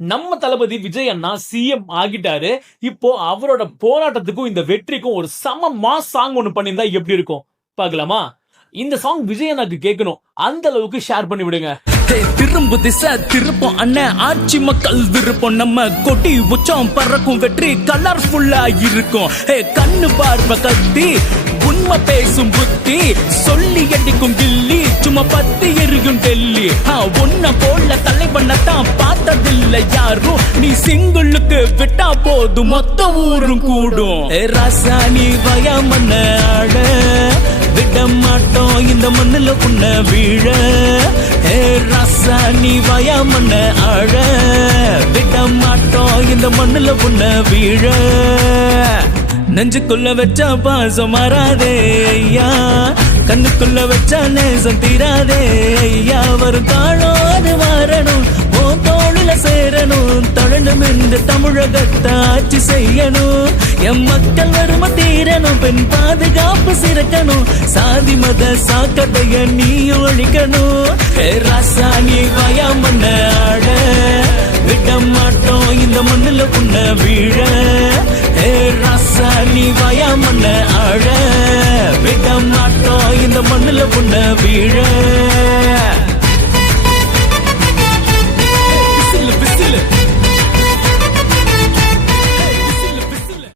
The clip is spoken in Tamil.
நம்ம தளபதி விஜய் அண்ணா சிஎம் ஆகிட்டாரு. இப்போ அவரோட போராட்டத்துக்கும் இந்த வெற்றிக்கும் ஒரு செம மாஸ் சாங் ஒன்னு பண்ணியிருந்தா எப்படி இருக்கும் பார்க்கலாமா? இந்த சாங் விஜய் அண்ணாக்கு கேட்கணும், அந்த அளவுக்கு ஷேர் பண்ணி விடுங்க. திரும்பு திசை திருப்போம் அண்ணன், ஆட்சி மக்கள் விருப்பம், நம்ம கொடி உச்சம் பறக்கும், வெற்றி கலர்ஃபுல்லா இருக்கும். கண்ணு பார்வை கத்தி உண்மை பேசும் புத்தி, சொல்லி அடிக்கும் கில்லி, சும்மா பத்தி எரியும் டெல்லி. ஒன்ன போல தலைவனத்தான் பார்த்ததில்லை யாரும், நீ சிங்குளுக்கு விட்டா போதும் மொத்த ஊரும் கூடும். ராசாணி வயமன்ன ஆட விட மாட்டோம், இந்த மண்ணுல புண்ண வீழ. ராசாணி வயமன்ன ஆட விட மாட்டோம், இந்த மண்ணுல புண்ண வீழ. நெஞ்சுக்குள்ள வச்சா பாசம் மாறாதே ஐயா, கண்ணுக்குள்ள வச்சா நேசம் தீராதே ஐயா. வரும் காலம் அது மாறணும், ஓ தோளுல சேரணும், தழணும் என்று தமிழகத்தை ஆட்சி செய்யணும். எம் மக்கள் வறுமை தீரணும், பெண் பாதுகாப்பு சிறக்கணும், சாதி மத சாக்கதைய நீ ஒழிக்கணும். ராசாணி வயமன்ன ஆட விட மாட்டோம், இந்த மண்ணுல புண்ண வீழ. ராசாணி வயமன்ன ஆட விட மாட்டோம், இந்த மண்ணுல புண்ண வீழ.